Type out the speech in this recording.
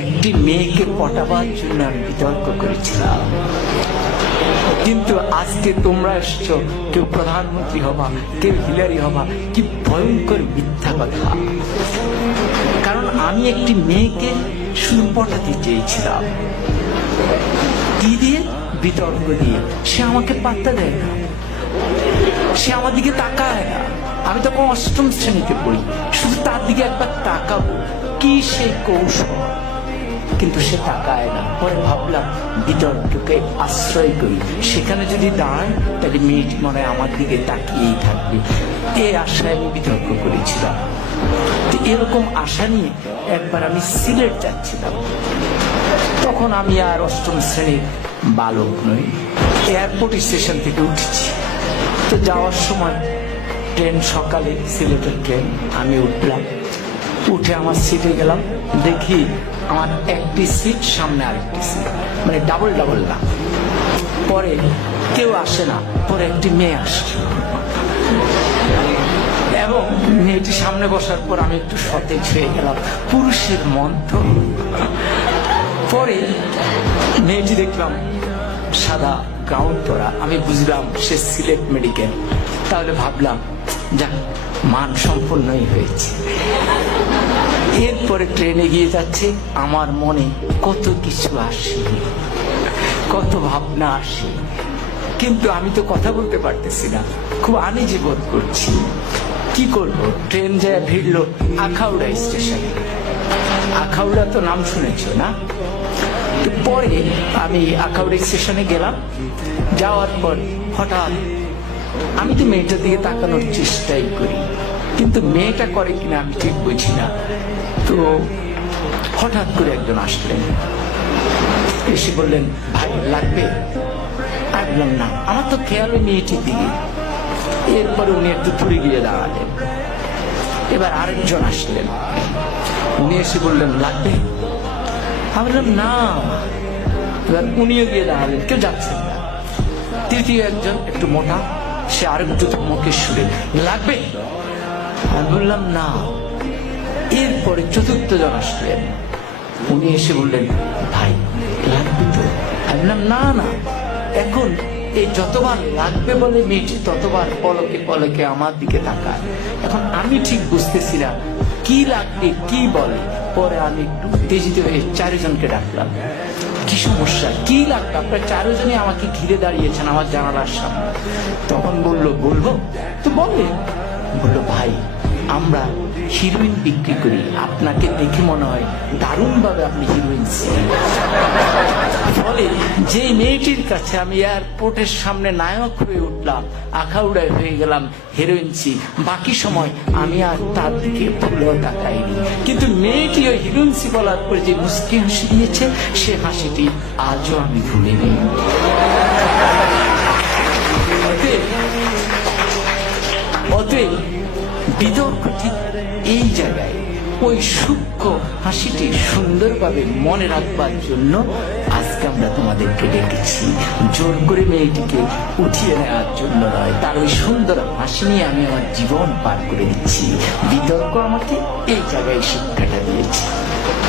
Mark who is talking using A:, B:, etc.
A: একটি মেয়েকে পটাবার জন্য আমি বিতর্ক করেছিলাম কিন্তু আজকে তোমরা এসছ কেউ প্রধানমন্ত্রী হবা কেউ হিলারি হবা কি ভয়ঙ্কর মিথ্যা কথা কারণ আমি একটি মেয়েকে শুধু পটাতে চেয়েছিলাম কি দিয়ে বিতর্ক দিয়ে সে আমাকে পাত্তা দেয় না সে আমার দিকে তাকায় না আমি তখন অষ্টম শ্রেণীতে পড়ি শুধু তার দিকে একবার তাকাবো কি সেই কৌশল কিন্তু সে তাকায় না পরে ভাবলাম বিতর্ককে আশ্রয় করি সেখানে যদি দাঁড়ায় তাহলে মিনিট মনে আমার দিকে তাকিয়েই থাকবে এ আশায় আমি বিতর্ক করেছিলাম এরকম আশা নিয়ে একবার আমি সিলেট যাচ্ছিলাম তখন আমি আর অষ্টম শ্রেণীর বালক নই এয়ারপোর্ট স্টেশন থেকে উঠেছি তো যাওয়ার সময় ট্রেন সকালে সিলেটের ট্রেন আমি উঠলাম উঠে আমার সিটে গেলাম দেখি আমার একটি সিট সামনে আরেকটি সিট মানে ডাবল ডাবল না পরে কেউ আসে না পরে একটি মেয়ে আসে এবং মেয়েটি সামনে বসার পর আমি একটু সতেজ হয়ে গেলাম পুরুষের মন তো পরে মেয়েটি দেখলাম সাদা গাউন পরা আমি বুঝলাম সে সিলেট মেডিকেল তাহলে ভাবলাম যা মান সম্পন্নই হয়েছে এরপরে ট্রেনে গিয়ে যাচ্ছে আমার মনে কত কিছু আসে কত ভাবনা আসে কিন্তু আমি তো কথা বলতে পারতেছি না খুব আনিজি বোধ করছি কি করব ট্রেন যায় ভিড়লো আখাউড়া স্টেশনে আখাউড়া তো নাম শুনেছ না পরে আমি আখাউড়া স্টেশনে গেলাম যাওয়ার পর হঠাৎ আমি তো মেয়েটার দিকে তাকানোর চেষ্টাই করি কিন্তু মেয়েটা করে কিনা আমি ঠিক বুঝি না তো হঠাৎ করে একজন আসলেন এসে বললেন ভাই লাগবে আগলাম না আমার তো খেয়াল মেয়েটির দিকে এরপরে উনি একটু দূরে গিয়ে দাঁড়ালেন এবার আরেকজন আসলেন উনি এসে বললেন লাগবে ভাবলাম না এবার উনিও গিয়ে দাঁড়ালেন কেউ যাচ্ছেন না তৃতীয় একজন একটু মোটা সে আর একটু ধমকের সুরে লাগবে আমি বললাম না এরপরে চতুর্থ জন আসলেন উনি এসে বললেন ভাই লাগবে তো আমি বললাম না না এখন এই যতবার লাগবে বলে মেয়েটি ততবার পলকে পলকে আমার দিকে তাকায় এখন আমি ঠিক বুঝতেছি না কি লাগবে কি বলে পরে আমি একটু তেজিত হয়ে চারিজনকে ডাকলাম কি সমস্যা কি লাগবে আপনার চারজনে আমাকে ঘিরে দাঁড়িয়েছেন আমার জানালার সামনে তখন বলল বলবো তো বলবে বললো ভাই আমরা হিরোইন বিক্রি করি আপনাকে দেখে মনে হয় দারুণভাবে আপনি হিরোইন ফলে যে মেয়েটির কাছে আমি এয়ারপোর্টের সামনে নায়ক হয়ে উঠলাম আখাউড়ায় হয়ে গেলাম হিরোইনসি বাকি সময় আমি আর তার দিকে ভুলেও তাকাইনি কিন্তু মেয়েটি ওই হিরোইনসি বলার পরে যে মুসকি হাসি দিয়েছে সে হাসিটি আজও আমি ভুলে নিই অতএব বিতর্ক ঠিক এই জায়গায় ওই সূক্ষ্ম হাসিটি সুন্দরভাবে মনে রাখবার জন্য আজকে আমরা তোমাদেরকে ডেকেছি জোর করে মেয়েটিকে উঠিয়ে নেওয়ার জন্য নয় তার ওই সুন্দর হাসি নিয়ে আমি আমার জীবন পার করে দিচ্ছি বিতর্ক আমাকে এই জায়গায় শিক্ষাটা দিয়েছে